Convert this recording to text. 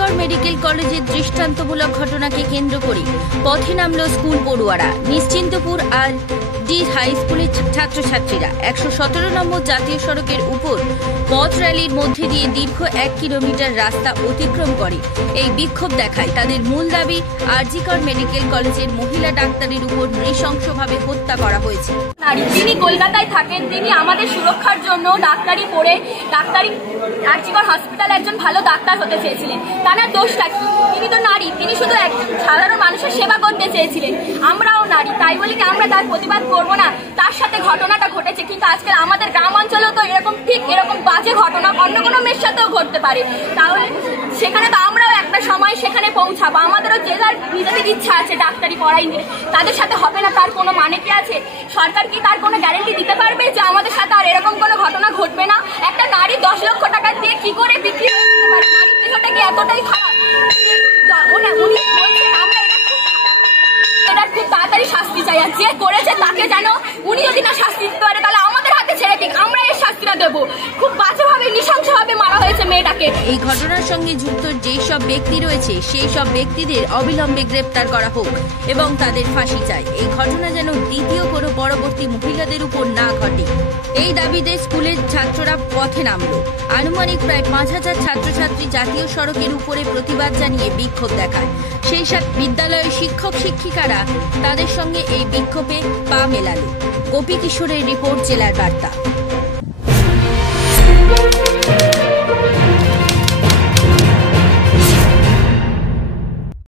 RG Kar medical কলেজের দৃষ্টান্তমূলক ঘটনাকে কেন্দ্র করে পথে নামল স্কুল পড়ুয়ারা। নিশ্চিন্তপুর আর ডি হাই স্কুলের ছাত্রছাত্রীরা 117 নম্বর জাতীয় সড়কের উপর পথ র্যালির মধ্যে দিয়ে দীর্ঘ 1 কিলোমিটার রাস্তা অতিক্রম করে এই বিক্ষোভ দেখায়। তাদের মূল দাবি, আরজিকর মেডিকেল কলেজের মহিলা ডাক্তারের উপর নৃশংসভাবে হত্যা করা হয়েছে। তিনি কলকাতায় থাকেন, তিনি আমাদের সুরক্ষার জন্য ডাক্তারি পড়ে আরজিকর হসপিটালে একজন ভালো ডাক্তার হতে চেয়েছিলেন। তার দোষটা কি? তিনি তো নারী, তিনি শুধু একজন সাধারণ মানুষের সেবা করতে চেয়েছিলেন। আমরাও নারী, তাই বলি কি আমরা তার প্রতিবাদ করবো না? তার সাথে ঘটনাটা ঘটেছে, কিন্তু আজকাল আমাদের গ্রাম অঞ্চলেও তো এরকম বাজে ঘটনা অন্য কোনো মেয়ের সাথেও ঘটতে পারে। তাহলে সেখানে তো আমরাও একটা সময় সেখানে পৌঁছাবো। আমাদেরও জেলার নিজেদের ইচ্ছা আছে ডাক্তারি পড়াই নিয়ে, তাদের সাথে হবে না তার কোনো মানে কি আছে? সরকার কি তার কোনো গ্যারেন্টি দিতে পারবে যে আমাদের সাথে আর এরকম কোনো ঘটনা ঘটবে না? একটা নারী 10 লক্ষ টাকা দিয়ে কি করে বিক্রি হয়ে যেতে পারে? নারীর দেহটা কি এতটাই খারাপ? উনি বলছেন আমরা এটার খুব তাড়াতাড়ি শাস্তি চাই, আর যে করেছে তাকে যেন উনি যদি না শাস্তি দিতে পারে তাহলে আমাদের হাতে ছেড়ে দিক, আমরা এর শাস্তিটা দেবো। খুব বাজেভাবে নৃশংসভাবে মারা হয়েছে মেয়েটাকে। এই ঘটনার সঙ্গে যুক্ত যেই সব ব্যক্তি রয়েছে সেই সব ব্যক্তিদের অবিলম্বে গ্রেপ্তার করা হোক এবং তাদের ফাঁসি চাই। এই ঘটনা যেন দ্বিতীয় কোনো পরবর্তী মহিলাদের উপর না ঘটে, এই দাবিতে স্কুলের ছাত্ররা পথে নামল। আনুমানিক প্রায় 5000 ছাত্রছাত্রী জাতীয় সড়কের উপরে প্রতিবাদ জানিয়ে বিক্ষোভ দেখায়। সেই সব বিদ্যালয়ের শিক্ষক শিক্ষিকারা তাদের সঙ্গে এই বিক্ষোভে পা মেলালো। গোপী কিশোরের রিপোর্ট, জেলার বার্তা।